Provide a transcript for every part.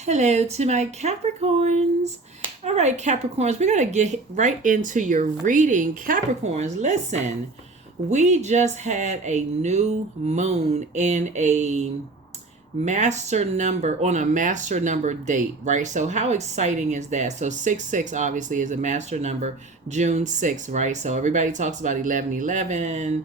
Hello to my Capricorns. All right, Capricorns, we're going to get right into your reading. Capricorns, listen, we just had a new moon in a master number on a master number date, right? So how exciting is that? So 6 obviously is a master number, June 6th, right? So everybody talks about 1111,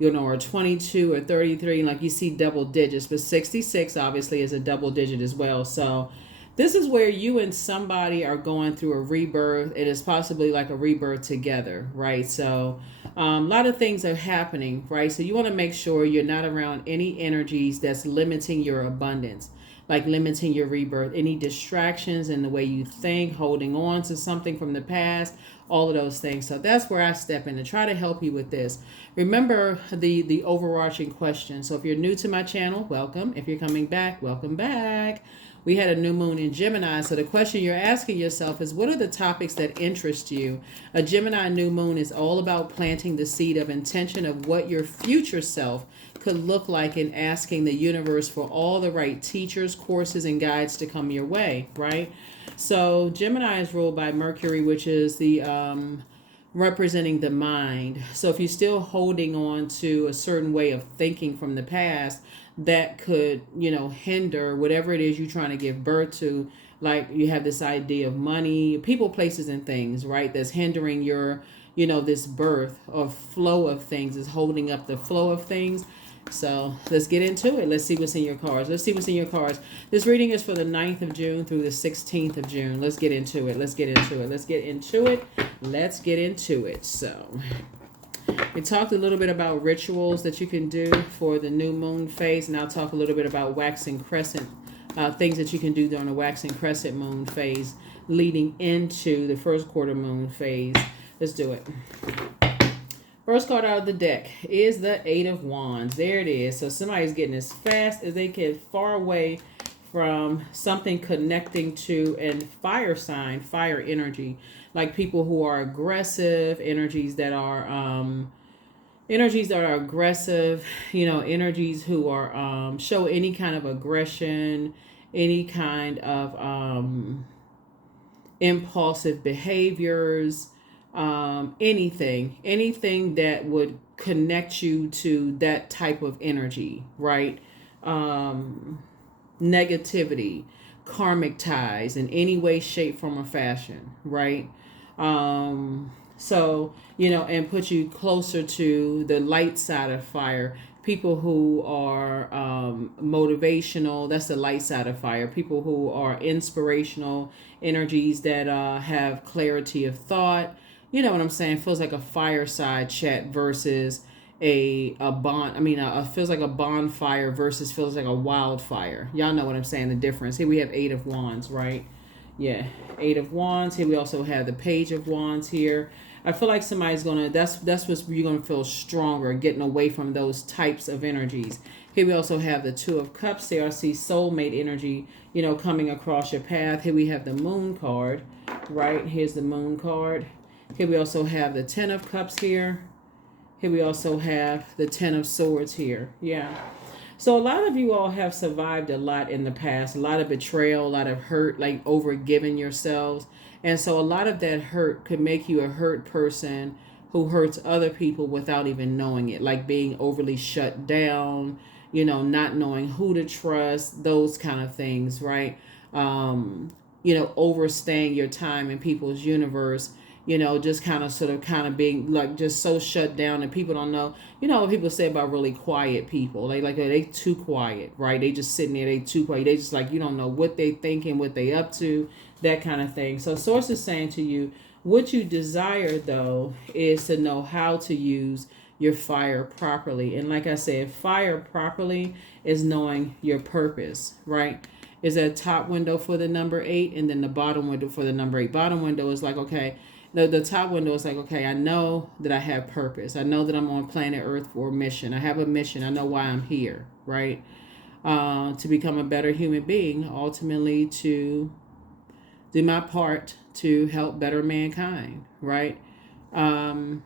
or 22 or 33, like you see double digits, but 66 obviously is a double digit as well. So this is where you and somebody are going through a rebirth. It is possibly like a rebirth together, right? So a lot of things are happening, right? So you want to make sure you're not around any energies that's limiting your abundance, like limiting your rebirth, any distractions in the way you think, holding on to something from the past, all of those things. So that's where I step in to try to help you with this. Remember the overarching question. So if you're new to my channel, welcome. If you're coming back, welcome back. We had a new moon in Gemini. So the question you're asking yourself is, what are the topics that interest you? A Gemini new moon is all about planting the seed of intention of what your future self could look like, and asking the universe for all the right teachers, courses, and guides to come your way, right? So Gemini is ruled by Mercury, which is the representing the mind. So if you're still holding on to a certain way of thinking from the past, that could, hinder whatever it is you're trying to give birth to. Like you have this idea of money, people, places, and things, right? That's hindering your, this birth or flow of things, is holding up the flow of things. So let's get into it. Let's see what's in your cards. This reading is for the 9th of June through the 16th of June. Let's get into it. So we talked a little bit about rituals that you can do for the new moon phase, and I'll talk a little bit about waxing crescent, things that you can do during the waxing crescent moon phase leading into the first quarter moon phase. Let's do it. First card out of the deck is the Eight of Wands. There it is. So somebody's getting as fast as they can, far away from something connecting to a fire sign, fire energy, like people who are aggressive, energies that are aggressive, energies who are show any kind of aggression, any kind of impulsive behaviors. Anything that would connect you to that type of energy, right? Negativity, karmic ties in any way, shape, form, or fashion, right? So, and put you closer to the light side of fire. People who are motivational, that's the light side of fire. People who are inspirational, energies that have clarity of thought. You know what I'm saying? Feels like a fireside chat versus a bond. Feels like a bonfire versus feels like a wildfire. Y'all know what I'm saying? The difference. Here we have Eight of Wands, right? Yeah, Eight of Wands. Here we also have the Page of Wands here. I feel like somebody's gonna. That's what you're gonna feel stronger, getting away from those types of energies. Here we also have the Two of Cups. There I see soulmate energy, coming across your path. Here we have the Moon card, right? Here's the Moon card. Here we also have the Ten of Cups here. Here we also have the Ten of Swords here. Yeah. So a lot of you all have survived a lot in the past. A lot of betrayal, a lot of hurt, like overgiving yourselves. And so a lot of that hurt could make you a hurt person who hurts other people without even knowing it. Like being overly shut down, not knowing who to trust, those kind of things, right? Overstaying your time in people's universe, just kind of being like just so shut down, and people don't know, what people say about really quiet people. They too quiet, right? They just sitting there, they too quiet. They just like, you don't know what they thinking, what they up to, that kind of thing. So Source is saying to you, what you desire though is to know how to use your fire properly. And like I said, fire properly is knowing your purpose, right? Is that top window for the number 8, and then the bottom window for the number 8. Bottom window is like, okay, the top window is like, okay, I know that I have purpose. I know that I'm on planet Earth for a mission. I have a mission. I know why I'm here, right? To become a better human being, ultimately to do my part to help better mankind, right? And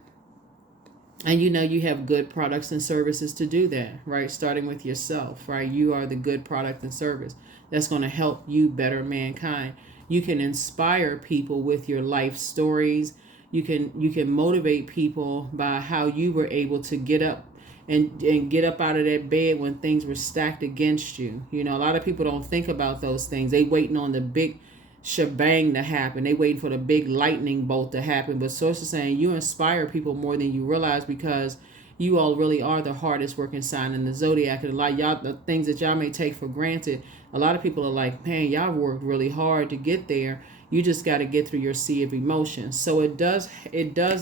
you have good products and services to do that, right? Starting with yourself, right? You are the good product and service. that's going to help you better mankind. You can inspire people with your life stories. You can motivate people by how you were able to get up and get up out of that bed when things were stacked against you. You know, a lot of people don't think about those things. They waiting on the big shebang to happen. They waiting for the big lightning bolt to happen. But source is saying you inspire people more than you realize, because you all really are the hardest working sign in the zodiac. And a lot of y'all, the things that y'all may take for granted, a lot of people are like, man, y'all worked really hard to get there. You just got to get through your sea of emotions. So it does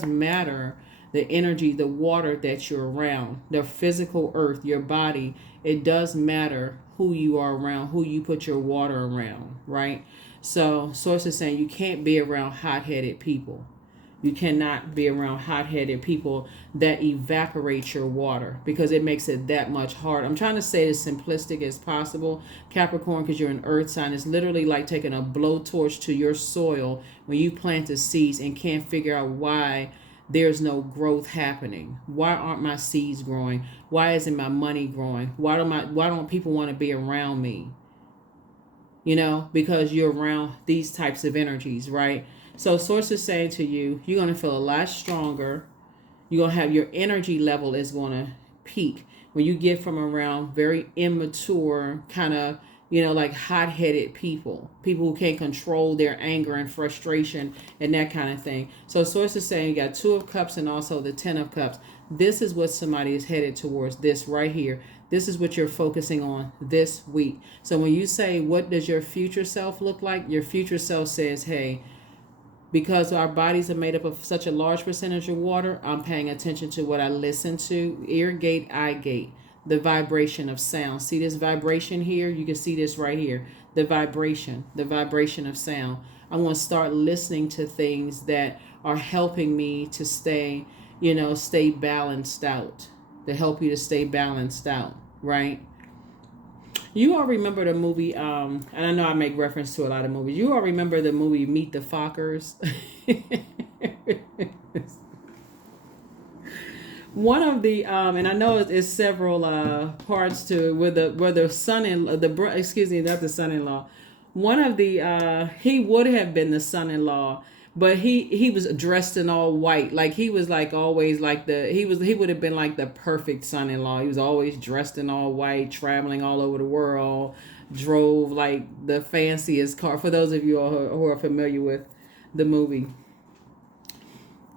matter, the energy, the water that you're around, the physical earth, your body. It does matter who you are around, who you put your water around, right? So source is saying you can't be around hot-headed people. You cannot be around hot-headed people that evaporate your water, because it makes it that much harder. I'm trying to say it as simplistic as possible, Capricorn, because you're an earth sign. It's literally like taking a blowtorch to your soil when you plant the seeds and can't figure out why there's no growth happening. Why aren't my seeds growing? Why isn't my money growing? Why don't people want to be around me? You know, because you're around these types of energies, right? So source is saying to you, you're going to feel a lot stronger. You're going to have your energy level is going to peak when you get from around very immature kind of, you know, like hot-headed people who can't control their anger and frustration and that kind of thing. So source is saying you got 2 of Cups and also the 10 of Cups. This is what somebody is headed towards, this right here. This is what you're focusing on this week. So when you say, what does your future self look like? Your future self says, hey, because our bodies are made up of such a large percentage of water, I'm paying attention to what I listen to. Ear gate, eye gate, the vibration of sound. See this vibration here? You can see this right here. The vibration of sound. I'm going to start listening to things that are helping me to stay balanced out. To help you to stay balanced out, right? You all remember the movie, and I know I make reference to a lot of movies. You all remember the movie Meet the Fockers? One of the, and I know it's several parts to where the not the son-in-law. One of the, he would have been the son-in-law, but he was dressed in all white. Like he was like always like he would have been like the perfect son-in-law. He was always dressed in all white, traveling all over the world, drove like the fanciest car. For those of you who are familiar with the movie,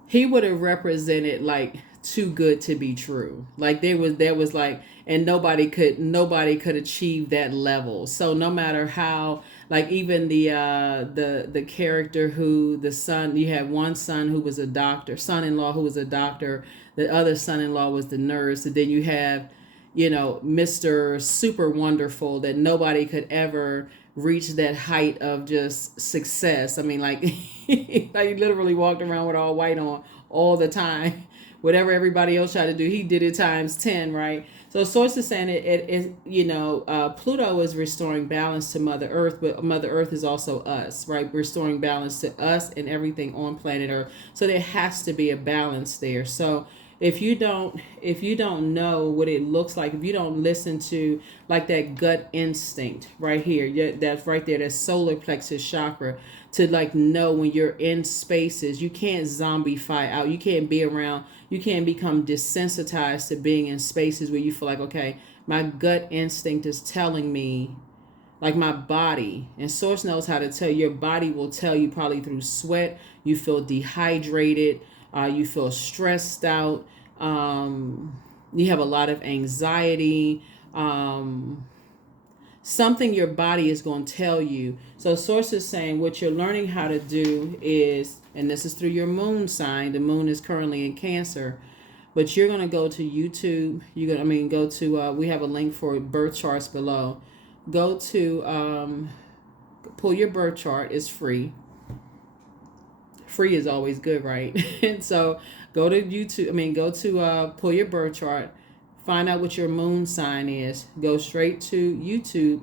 he would have represented like too good to be true. Like there was like, and nobody could achieve that level. So no matter how, like even the character who the son, you had one son who was a doctor, son-in-law who was a doctor, the other son-in-law was the nurse, and then you have, you know, Mr. Super Wonderful, that nobody could ever reach that height of just success. I mean, like, like he literally walked around with all white on all the time. Whatever everybody else tried to do, he did it times 10, right? So source is saying Pluto is restoring balance to Mother Earth, but Mother Earth is also us, right? Restoring balance to us and everything on planet Earth. So there has to be a balance there. So if you don't know what it looks like, if you don't listen to like that gut instinct right here, that's right there, that solar plexus chakra, to like know when you're in spaces, you can't zombify out. You can't be around, you can't become desensitized to being in spaces where you feel like, okay, my gut instinct is telling me, like my body, and source knows how to tell. Your body will tell you probably through sweat. You feel dehydrated. You feel stressed out. You have a lot of anxiety. Something your body is going to tell you. So source is saying what you're learning how to do is, and this is through your moon sign. The moon is currently in Cancer, but you're going to go to YouTube. Go to, we have a link for birth charts below. Go to, pull your birth chart. It's free. Free is always good, right? And so go to YouTube. Go to pull your birth chart. Find out what your moon sign is. Go straight to YouTube.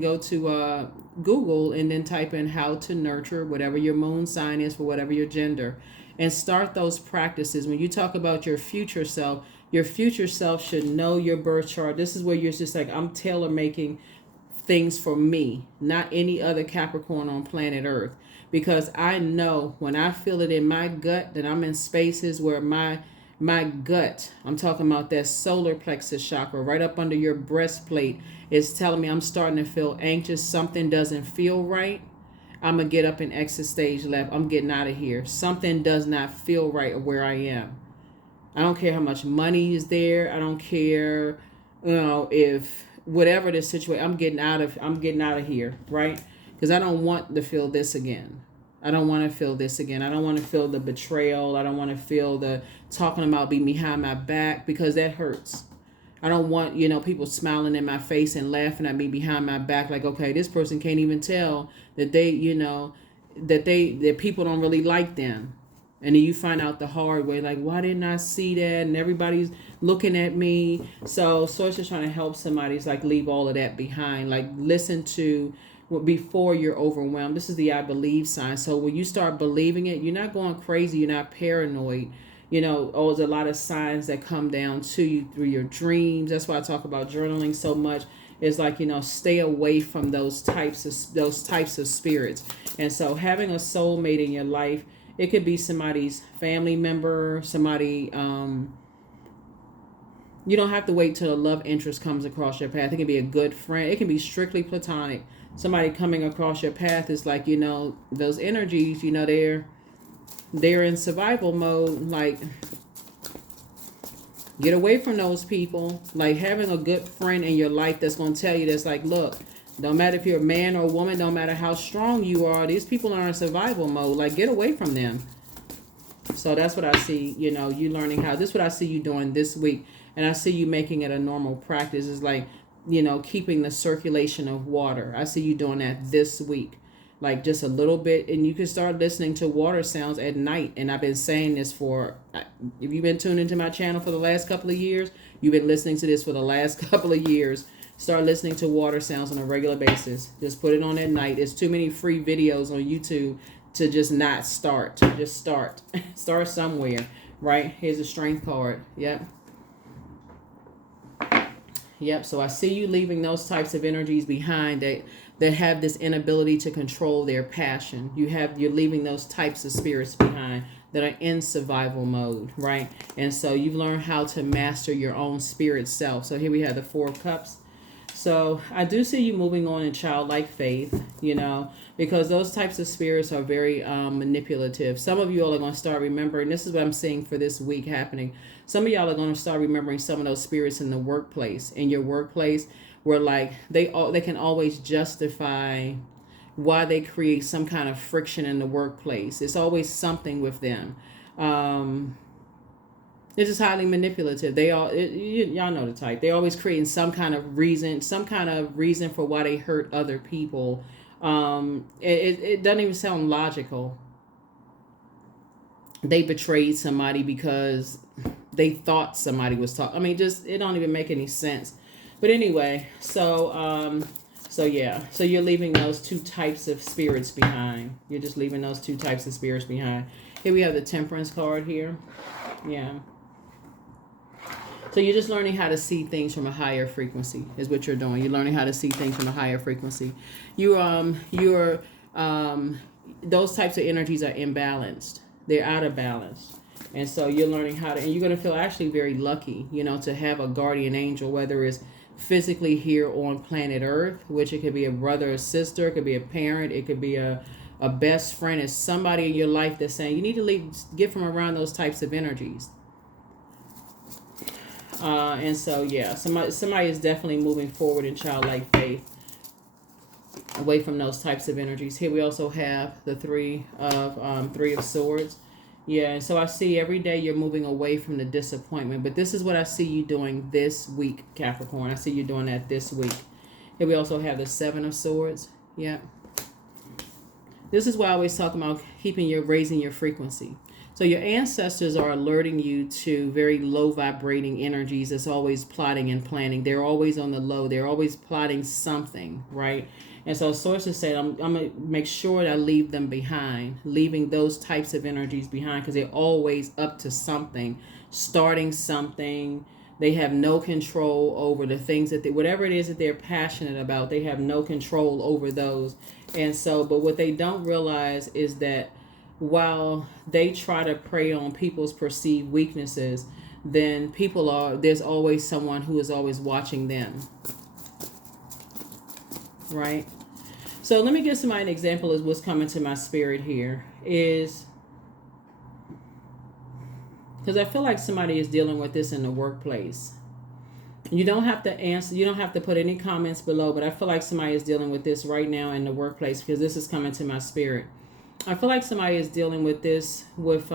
Go to Google and then type in how to nurture whatever your moon sign is for whatever your gender. And start those practices. When you talk about your future self should know your birth chart. This is where you're just like, I'm tailor making things for me, not any other Capricorn on planet Earth. Because I know when I feel it in my gut that I'm in spaces where my gut, I'm talking about that solar plexus chakra right up under your breastplate, is telling me I'm starting to feel anxious. Something doesn't feel right. I'm going to get up and exit stage left. I'm getting out of here. Something does not feel right where I am. I don't care how much money is there. I don't care, if whatever the situation, I'm getting out of here, right? Because I don't want to feel this again. I don't want to feel this again. I don't want to feel the betrayal. I don't want to feel the talking about me behind my back, because that hurts. I don't want, people smiling in my face and laughing at me behind my back like, okay, this person can't even tell that that people don't really like them. And then you find out the hard way, like, why didn't I see that? And everybody's looking at me. So Source is trying to help somebody. It's like, leave all of that behind. Like, listen to before you're overwhelmed. This is the I believe sign. So when you start believing it, you're not going crazy. You're not paranoid. There's a lot of signs that come down to you through your dreams. That's why I talk about journaling so much. It's like, stay away from those types of spirits. And so having a soulmate in your life, it could be somebody's family member, somebody, you don't have to wait till a love interest comes across your path. It can be a good friend. It can be strictly platonic. Somebody coming across your path is like, those energies, they're in survival mode. Like, get away from those people. Like, having a good friend in your life that's going to tell you that's like, look, don't matter if you're a man or a woman, don't matter how strong you are, these people are in survival mode. Like, get away from them. So that's what I see, you learning how. This is what I see you doing this week. And I see you making it a normal practice. It's like, keeping the circulation of water. I see you doing that this week. Like, just a little bit. And you can start listening to water sounds at night. And I've been saying this if you've been tuned into my channel for the last couple of years, you've been listening to this for the last couple of years. Start listening to water sounds on a regular basis. Just put it on at night. There's too many free videos on YouTube to just not start. Just start. Start somewhere, right? Here's a strength card. Yep. So I see you leaving those types of energies behind that have this inability to control their passion. You're leaving those types of spirits behind that are in survival mode, right? And so you've learned how to master your own spirit self. So here we have the Four of Cups. So I do see you moving on in childlike faith, because those types of spirits are very manipulative. Some of you all are going to start remembering, this is what I'm seeing for this week happening. Some of y'all are going to start remembering some of those spirits in the workplace, where like they can always justify why they create some kind of friction in the workplace. It's always something with them. It's just highly manipulative. Y'all know the type. They're always creating some kind of reason for why they hurt other people. It doesn't even sound logical. They betrayed somebody because they thought somebody was talking. I mean, it don't even make any sense. But anyway, so yeah. So you're leaving those two types of spirits behind. You're just leaving those two types of spirits behind. Here we have the Temperance card here. Yeah. So you're just learning how to see things from a higher frequency is what you're doing. You're learning how to see things from a higher frequency. Those types of energies are imbalanced. They're out of balance. And so you're learning and you're going to feel actually very lucky, to have a guardian angel, whether it's physically here on planet Earth, which it could be a brother or sister, it could be a parent, it could be a best friend. It's somebody in your life that's saying you need to get from around those types of energies. And so, yeah, somebody is definitely moving forward in childlike faith away from those types of energies. Here we also have the Three of Swords. Yeah, and so I see every day you're moving away from the disappointment. But this is what I see you doing this week, Capricorn. I see you doing that this week. Here we also have the Seven of Swords. Yeah. This is why I always talk about raising your frequency. So your ancestors are alerting you to very low vibrating energies that's always plotting and planning. They're always on the low. They're always plotting something, right? And so sources say, I'm going to make sure that I leave them behind, leaving those types of energies behind, because they're always up to something, starting something, They have no control over the things that whatever it is that they're passionate about, they have no control over those. And so, but what they don't realize is that while they try to prey on people's perceived weaknesses, then there's always someone who is always watching them. Right? So let me give somebody an example of what's coming to my spirit here is, because I feel like somebody is dealing with this in the workplace. You don't have to answer, you don't have to put any comments below, but I feel like somebody is dealing with this right now in the workplace because this is coming to my spirit. I feel like somebody is dealing with this with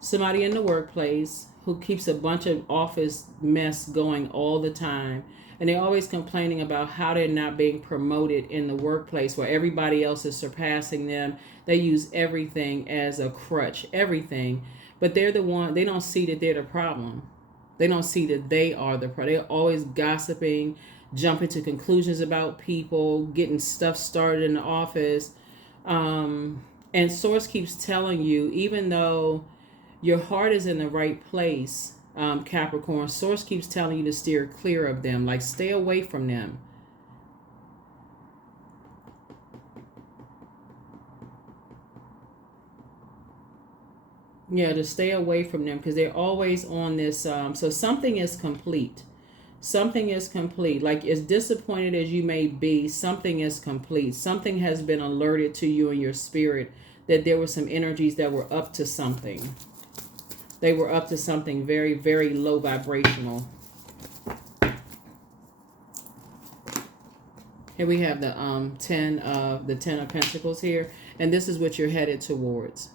somebody in the workplace who keeps a bunch of office mess going all the time. And they're always complaining about how they're not being promoted in the workplace where everybody else is surpassing them. They use everything as a crutch, everything. But they're the one, they don't see that they're the problem. They don't see that they are the problem. They're always gossiping, jumping to conclusions about people, getting stuff started in the office. And Source keeps telling you, even though your heart is in the right place, Capricorn, Source keeps telling you to steer clear of them, like stay away from them. Yeah, to stay away from them because they're always on this. So something is complete. Something is complete. Like as disappointed as you may be, something is complete. Something has been alerted to you in your spirit that there were some energies that were up to something. They were up to something very, very low vibrational. Here we have the 10 of Pentacles here, and this is what you're headed towards.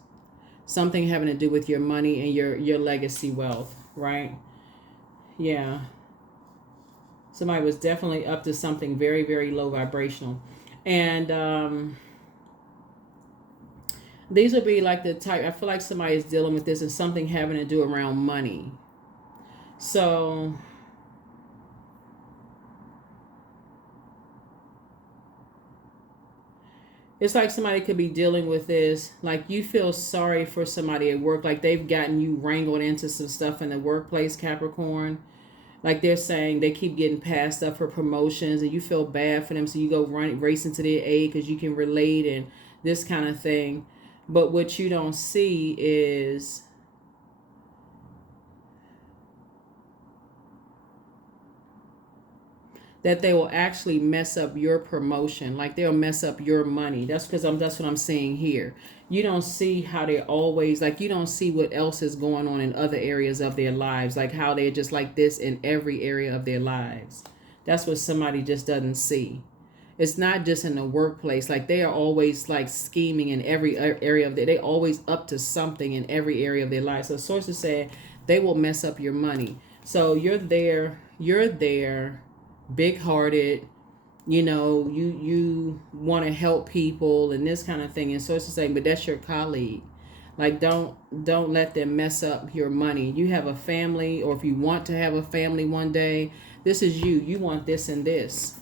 Something having to do with your money and your legacy wealth, right? Yeah. Somebody was definitely up to something very, very low vibrational. And these would be like the type, I feel like somebody is dealing with this and something having to do around money. So it's like somebody could be dealing with this, like you feel sorry for somebody at work, like they've gotten you wrangled into some stuff in the workplace, Capricorn. Like they're saying they keep getting passed up for promotions and you feel bad for them, so you go racing to their aid because you can relate and this kind of thing. But what you don't see is that they will actually mess up your promotion. Like they'll mess up your money. That's what I'm seeing here. You don't see how they're always, like you don't see what else is going on in other areas of their lives. Like how they're just like this in every area of their lives. That's what somebody just doesn't see. It's not just in the workplace. Like they are always like scheming in every area of they're always up to something in every area of their life. So sources say they will mess up your money. So you're there, big-hearted, you want to help people and this kind of thing. And sources say, but that's your colleague. Like don't let them mess up your money. You have a family, or if you want to have a family one day, this is you want this and this.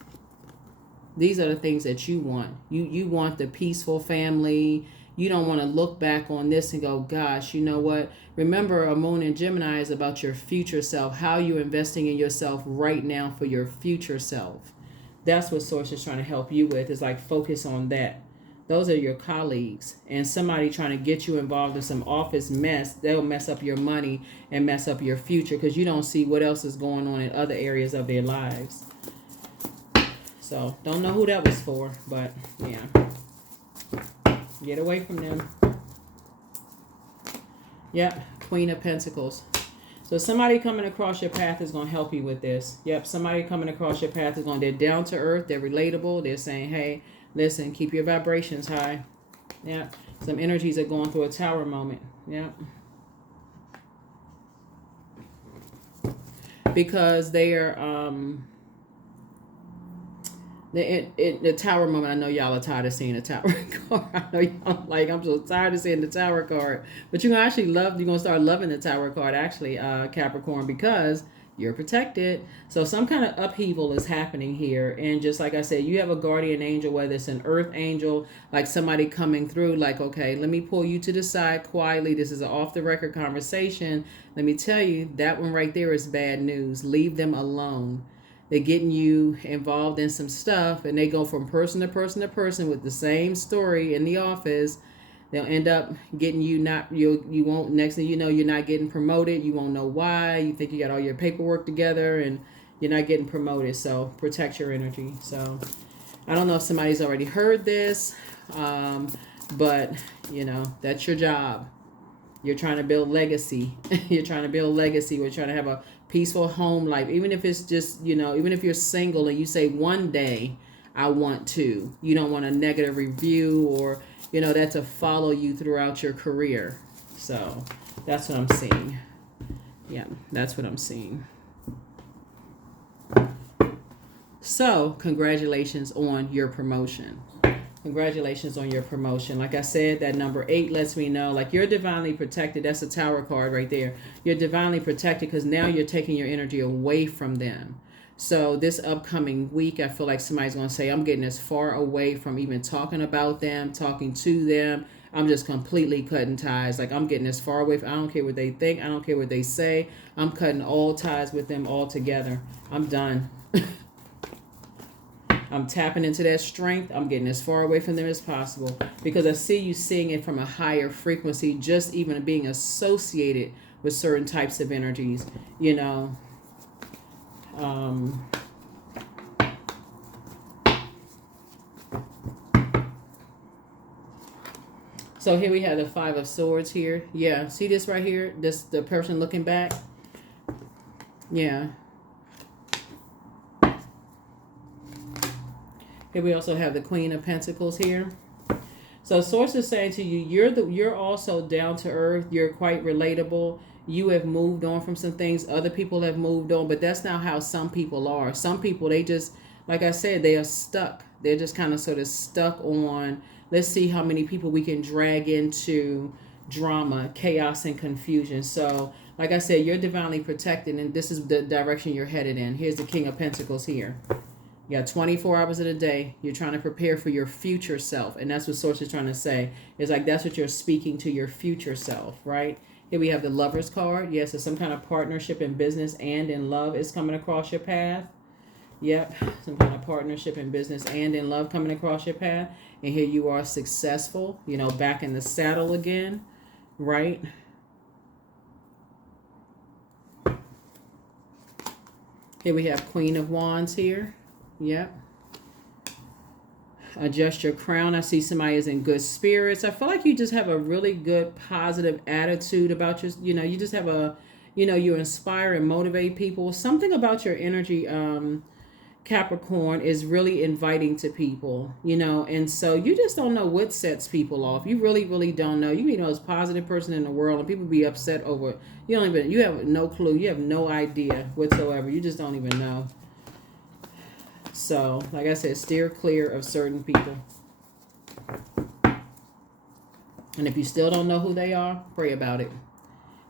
These are the things that you want. You want the peaceful family. You don't want to look back on this and go, gosh, you know what? Remember, Amun and Gemini is about your future self, how you're investing in yourself right now for your future self. That's what Source is trying to help you with, is like focus on that. Those are your colleagues, and somebody trying to get you involved in some office mess, they'll mess up your money and mess up your future because you don't see what else is going on in other areas of their lives. So, don't know who that was for, but yeah. Get away from them. Yep, Queen of Pentacles. So somebody coming across your path is going to help you with this. Yep, somebody coming across your path is they're down to earth, they're relatable, they're saying, hey, listen, keep your vibrations high. Yep, some energies are going through a tower moment. Yep. Because they are, the tower moment, I know y'all are tired of seeing the tower card. I know y'all like, I'm so tired of seeing the tower card. But you're going to start loving the tower card, actually, Capricorn, because you're protected. So some kind of upheaval is happening here. And just like I said, you have a guardian angel, whether it's an earth angel, like somebody coming through, like, okay, let me pull you to the side quietly. This is an off the record conversation. Let me tell you, that one right there is bad news. Leave them alone. They're getting you involved in some stuff, and they go from person to person to person with the same story in the office. They'll end up getting you not, you won't, next thing you know, you're not getting promoted. You won't know why. You think you got all your paperwork together and you're not getting promoted. So protect your energy. So I don't know if somebody's already heard this, but you know, that's your job. You're trying to build legacy. You're trying to build legacy. We're trying to have a peaceful home life. Even if it's just, you know, even if you're single and you say one day I want to, you don't want a negative review or, you know, that to follow you throughout your career. So that's what I'm seeing. Yeah, that's what I'm seeing. So congratulations on your promotion. Congratulations on your promotion. Like I said, that number 8 lets me know, like, you're divinely protected. That's a Tower card right there. You're divinely protected because now you're taking your energy away from them. So this upcoming week, I feel like somebody's going to say, I'm getting as far away from even talking about them, talking to them. I'm just completely cutting ties. Like, I'm getting as far away. I don't care what they think. I don't care what they say. I'm cutting all ties with them altogether. I'm done. I'm tapping into that strength. I'm getting as far away from them as possible because I see you seeing it from a higher frequency, just even being associated with certain types of energies, you know. So here we have the 5 of Swords here. Yeah, see this right here? This, the person looking back. Yeah. Here we also have the Queen of Pentacles here. So Source is saying to you, you're also down to earth. You're quite relatable. You have moved on from some things. Other people have moved on, but that's not how some people are. Some people, they just, like I said, they are stuck. They're just kind of sort of stuck on, let's see how many people we can drag into drama, chaos, and confusion. So like I said, you're divinely protected, and this is the direction you're headed in. Here's the King of Pentacles here. You got 24 hours of the day. You're trying to prepare for your future self. And that's what Source is trying to say. It's like that's what you're speaking to your future self, right? Here we have the Lover's card. Yes, it's some kind of partnership in business and in love is coming across your path. Yep, some kind of partnership in business and in love coming across your path. And here you are successful, you know, back in the saddle again, right? Here we have Queen of Wands here. Yep. Adjust your crown. I see somebody is in good spirits. I feel like you just have a really good positive attitude about your, you know, you just have a, you know, you inspire and motivate people. Something about your energy, Capricorn, is really inviting to people, you know, and so you just don't know what sets people off. You really, really don't know. You can be the most positive person in the world and people be upset over it. You don't even, you have no clue. You have no idea whatsoever. You just don't even know. So, like I said, steer clear of certain people. And if you still don't know who they are, pray about it.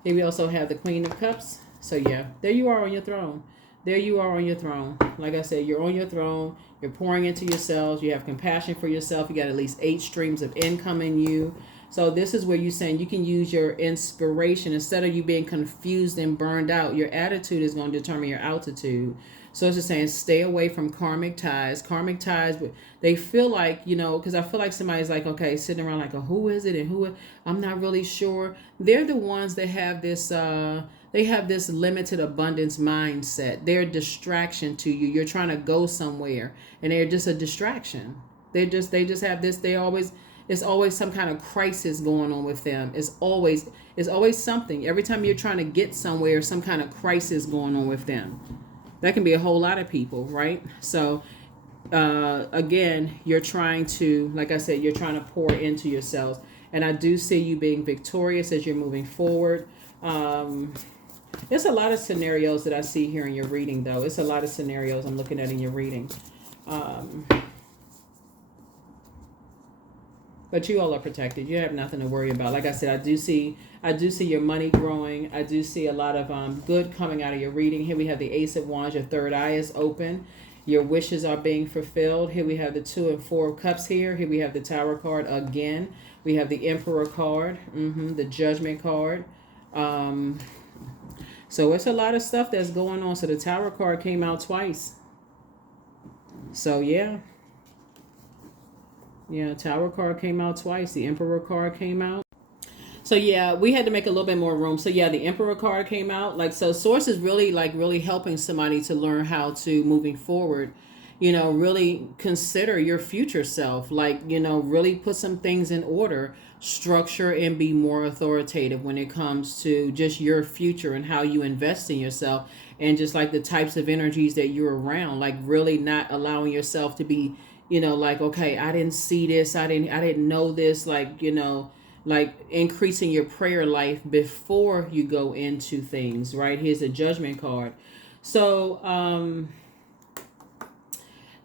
Here we also have the Queen of Cups. So, yeah, there you are on your throne. There you are on your throne. Like I said, you're on your throne. You're pouring into yourselves. You have compassion for yourself. You got at least 8 streams of income in you. So this is where you're saying you can use your inspiration. Instead of you being confused and burned out, your attitude is going to determine your altitude. So it's just saying stay away from karmic ties. Karmic ties, they feel like, you know, because I feel like somebody's like, okay, sitting around like, oh, who is it and who, I'm not really sure. They're the ones that have this, they have this limited abundance mindset. They're a distraction to you. You're trying to go somewhere and they're just a distraction. They just have this, it's always some kind of crisis going on with them. It's always something. Every time you're trying to get somewhere, some kind of crisis going on with them. That can be a whole lot of people, right? So, again, you're trying to, like I said, you're trying to pour into yourselves. And I do see you being victorious as you're moving forward. There's a lot of scenarios that I see here in your reading, though. It's a lot of scenarios I'm looking at in your reading. But you all are protected. You have nothing to worry about. Like I said, I do see your money growing. I do see a lot of good coming out of your reading. Here we have the Ace of Wands. Your third eye is open. Your wishes are being fulfilled. Here we have the 2 and 4 of Cups here. Here we have the Tower card again. We have the Emperor card, the Judgment card. So it's a lot of stuff that's going on. So the Tower card came out twice. So yeah. Yeah, Tower card came out twice. The Emperor card came out. So yeah, we had to make a little bit more room. So yeah, the Emperor card came out. Like, so Source is really really helping somebody to learn how to, moving forward, really consider your future self. Like, really put some things in order, structure, and be more authoritative when it comes to just your future and how you invest in yourself, and just like the types of energies that you're around. Like, really not allowing yourself to be, like, okay, I didn't see this, I didn't know this, like, like increasing your prayer life before you go into things, right? Here's a Judgment card. So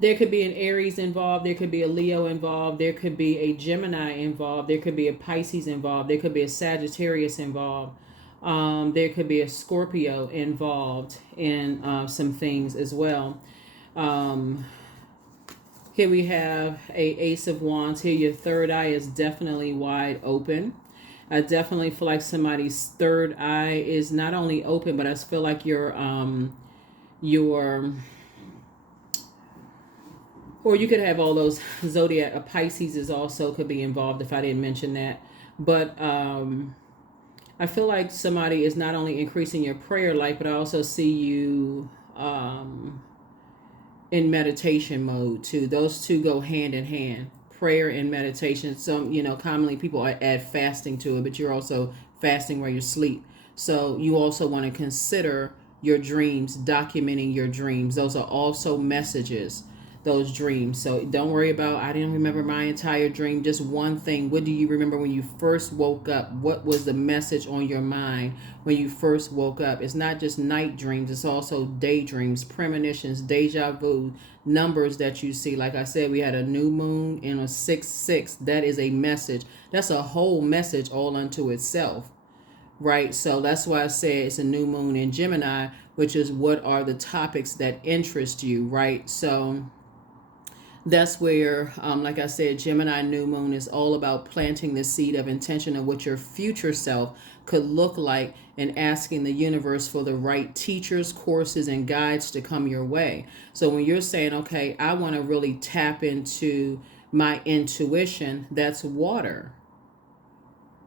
there could be an Aries involved, there could be a Leo involved, there could be a Gemini involved, there could be a Pisces involved, there could be a Sagittarius involved, there could be a Scorpio involved in some things as well. Here we have a Ace of Wands. Here your third eye is definitely wide open. I definitely feel like somebody's third eye is not only open, but I feel like your or you could have all those zodiac. A Pisces is also could be involved if I didn't mention that. But I feel like somebody is not only increasing your prayer life, but I also see you in meditation mode too. Those two go hand in hand, prayer and meditation. Some, commonly people add fasting to it, but you're also fasting where you sleep. So you also want to consider your dreams, documenting your dreams. Those are also messages, those dreams. So don't worry about, I didn't remember my entire dream. Just one thing. What do you remember when you first woke up? What was the message on your mind when you first woke up? It's not just night dreams. It's also daydreams, premonitions, deja vu, numbers that you see. Like I said, we had a new moon and a 6/6. That is a message. That's a whole message all unto itself. Right? So that's why I say it's a new moon in Gemini, which is what are the topics that interest you, right? So that's where, like I said, Gemini new moon is all about planting the seed of intention of what your future self could look like, and asking the universe for the right teachers, courses, and guides to come your way. So when you're saying, okay, I want to really tap into my intuition, that's water.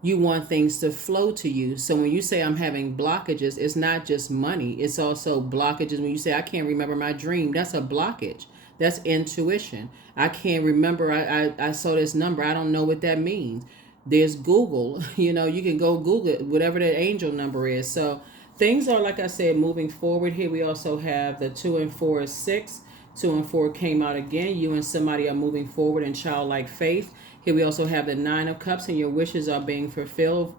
You want things to flow to you. So when you say I'm having blockages, it's not just money. It's also blockages. When you say I can't remember my dream, that's a blockage. That's intuition. I can't remember. I saw this number. I don't know what that means. There's Google. You can go Google it, whatever that angel number is. So things are, like I said, moving forward. Here we also have the 2 and 4 is 6. 2 and 4 came out again. You and somebody are moving forward in childlike faith. Here we also have the 9 of Cups, and your wishes are being fulfilled.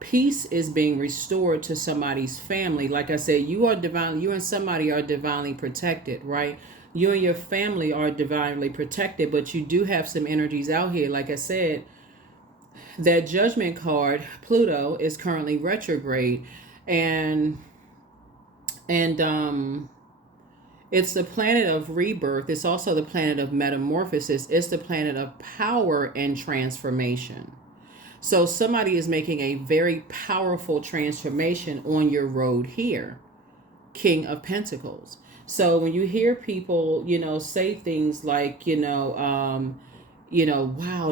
Peace is being restored to somebody's family. Like I said, you and somebody are divinely protected, right? You and your family are divinely protected, but you do have some energies out here. Like I said, that Judgment card, Pluto, is currently retrograde, and it's the planet of rebirth. It's also the planet of metamorphosis. It's the planet of power and transformation. So somebody is making a very powerful transformation on your road here. King of Pentacles. So when you hear people, say things like, wow,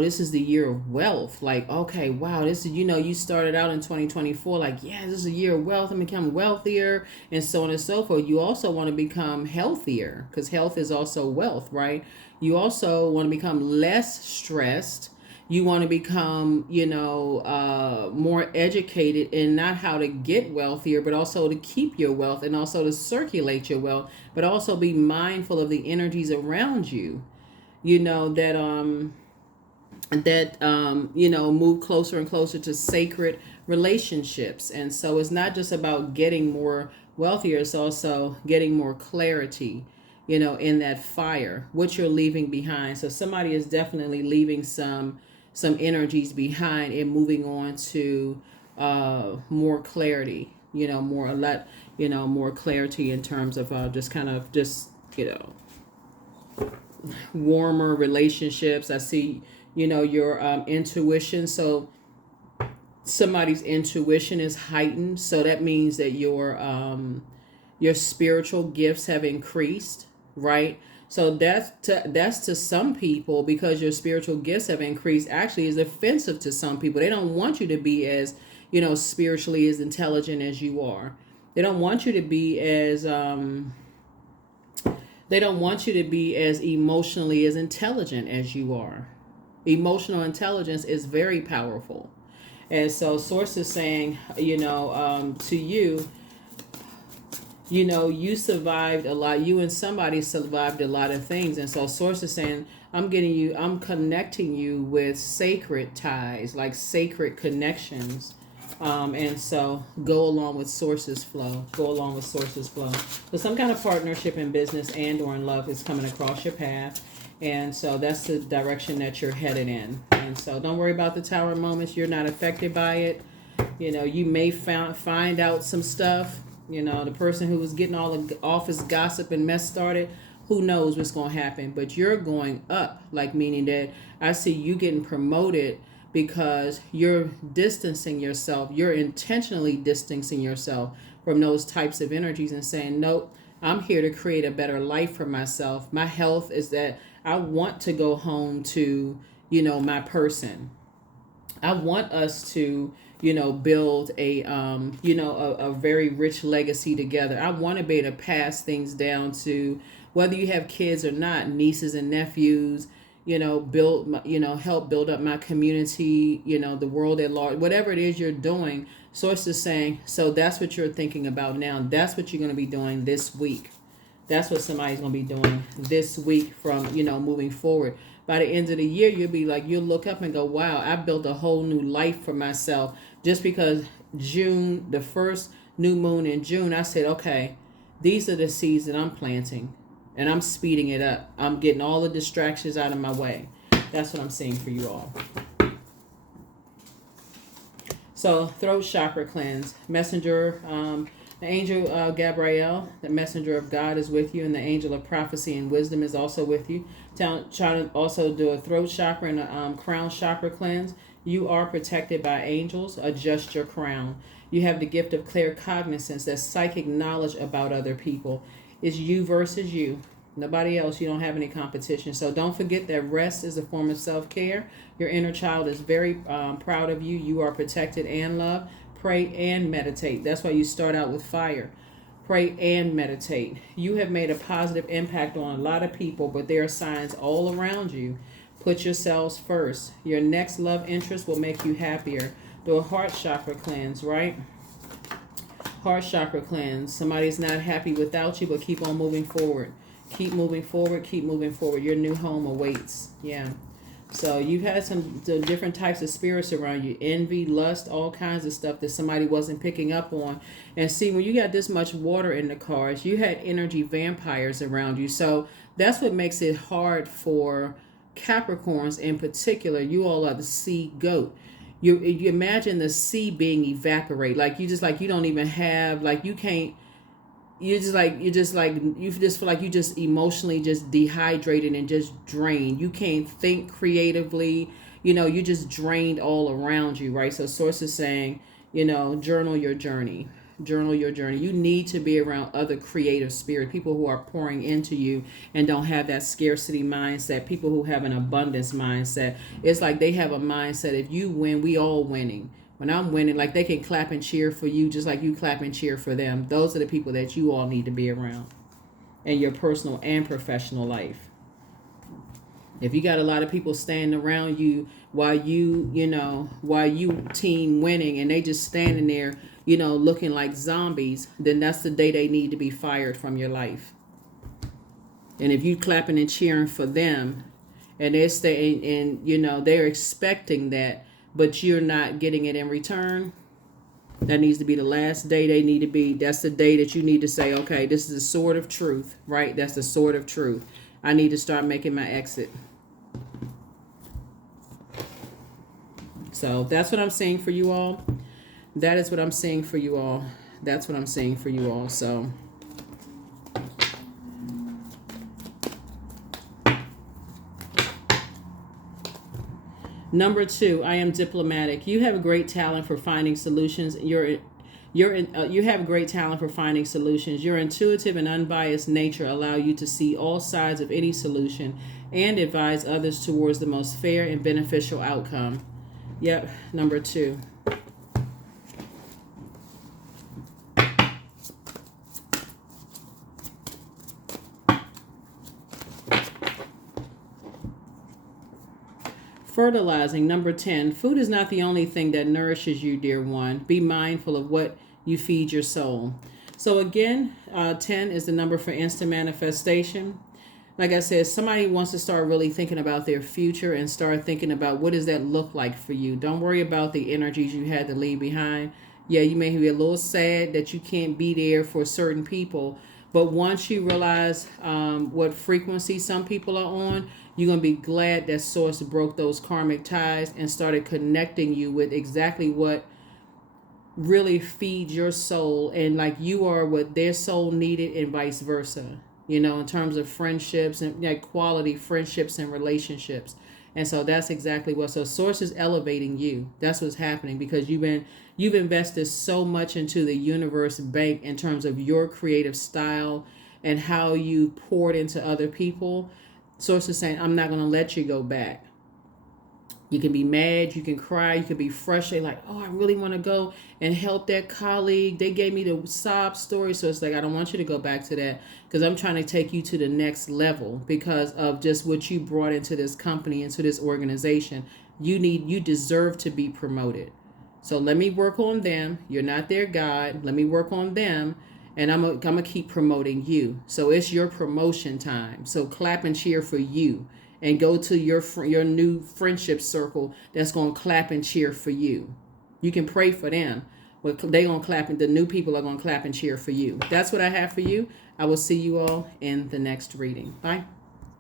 this is the year of wealth. Like, okay, wow, this is, you started out in 2024, like, yeah, this is a year of wealth and become wealthier and so on and so forth. You also want to become healthier, because health is also wealth, right? You also want to become less stressed. You want to become, more educated in not how to get wealthier, but also to keep your wealth, and also to circulate your wealth, but also be mindful of the energies around you, move closer and closer to sacred relationships. And so it's not just about getting more wealthier, it's also getting more clarity, in that fire, what you're leaving behind. So somebody is definitely leaving some some energies behind and moving on to more clarity, more clarity in terms of warmer relationships. I see, your intuition. So somebody's intuition is heightened. So that means that your spiritual gifts have increased, right? So that's to some people, because your spiritual gifts have increased, actually is offensive to some people. They don't want you to be as, spiritually as intelligent as you are. They don't want you to be as emotionally as intelligent as you are. Emotional intelligence is very powerful. And so source is saying, to you, you survived a lot. You and somebody survived a lot of things. And so source is saying, I'm connecting you with sacred ties, like sacred connections. And so go along with source's flow. So some kind of partnership in business and or in love is coming across your path. And so that's the direction that you're headed in. And so don't worry about the tower moments. You're not affected by it. You may find out some stuff. The person who was getting all the office gossip and mess started, who knows what's going to happen. But you're going up, like meaning that I see you getting promoted because you're distancing yourself. You're intentionally distancing yourself from those types of energies and saying, nope, I'm here to create a better life for myself. My health is that I want to go home to, my person. I want us to, build a very rich legacy together. I want to be able to pass things down to, whether you have kids or not, nieces and nephews, help build up my community, the world at large, whatever it is you're doing. Source is saying, so that's what you're thinking about now. That's what you're going to be doing this week. That's what somebody's going to be doing this week from, moving forward. By the end of the year, you'll look up and go, wow, I built a whole new life for myself. Just because June, the first new moon in June, I said, okay, these are the seeds that I'm planting. And I'm speeding it up. I'm getting all the distractions out of my way. That's what I'm seeing for you all. So, throat chakra cleanse. Messenger, the angel Gabriel, the messenger of God, is with you. And the angel of prophecy and wisdom is also with you. Trying to also do a throat chakra and a crown chakra cleanse. You are protected by angels. Adjust your crown. You have the gift of clear cognizance, that psychic knowledge about other people. It's you versus you. Nobody else. You don't have any competition. So don't forget that rest is a form of self-care. Your inner child is very proud of you. You are protected and loved. Pray and meditate. That's why you start out with fire. Pray and meditate. You have made a positive impact on a lot of people, but there are signs all around you. Put yourselves first. Your next love interest will make you happier. Do a heart chakra cleanse, right? Heart chakra cleanse. Somebody's not happy without you, but keep on moving forward. Keep moving forward. Keep moving forward. Your new home awaits. Yeah. So you've had some different types of spirits around you. Envy, lust, all kinds of stuff that somebody wasn't picking up on. And see, when you got this much water in the cards, you had energy vampires around you. So that's what makes it hard for Capricorns in particular. You all are the sea goat. You imagine the sea being evaporate. You don't even have, you can't. You just feel like you just emotionally just dehydrated and just drained. You can't think creatively. You just drained all around you, right? So source is saying, journal your journey. Journal your journey. You need to be around other creative spirit, people who are pouring into you and don't have that scarcity mindset, people who have an abundance mindset. It's like they have a mindset, if you win, we all winning. When I'm winning, like they can clap and cheer for you just like you clap and cheer for them. Those are the people that you all need to be around in your personal and professional life. If you got a lot of people standing around you while you team winning and they just standing there, looking like zombies, then that's the day they need to be fired from your life. And if you clapping and cheering for them and they're staying and, they're expecting that, but you're not getting it in return, that needs to be the last day they need to be. That's the day that you need to say, okay, this is the sword of truth, right? That's the sword of truth. I need to start making my exit. So that's what I'm saying for you all. That is what I'm saying for you all. That's what I'm saying for you all. So number 2, I am diplomatic. You have a great talent for finding solutions. You have great talent for finding solutions. Your intuitive and unbiased nature allow you to see all sides of any solution and advise others towards the most fair and beneficial outcome. Yep, number 2. Fertilizing, number 10. Food is not the only thing that nourishes you, dear one. Be mindful of what you feed your soul. So again, 10 is the number for instant manifestation. Like I said, somebody wants to start really thinking about their future and start thinking about what does that look like for you. Don't worry about the energies you had to leave behind. Yeah, you may be a little sad that you can't be there for certain people. But once you realize what frequency some people are on, you're going to be glad that Source broke those karmic ties and started connecting you with exactly what really feeds your soul. And like you are what their soul needed and vice versa. You know, in terms of friendships and like quality friendships and relationships. And so that's exactly what. So Source is elevating you. That's what's happening because you've invested so much into the universe bank in terms of your creative style and how you poured into other people. Source is saying, I'm not going to let you go back. You can be mad, you can cry, you can be frustrated, like, oh, I really want to go and help that colleague. They gave me the sob story. So it's like, I don't want you to go back to that because I'm trying to take you to the next level because of just what you brought into this company, into this organization. You deserve to be promoted. So let me work on them. You're not their God. Let me work on them. And I'm gonna keep promoting you. So it's your promotion time. So clap and cheer for you. And go to your new friendship circle that's going to clap and cheer for you. You can pray for them, but they're going to clap, and the new people are going to clap and cheer for you. That's what I have for you. I will see you all in the next reading. Bye.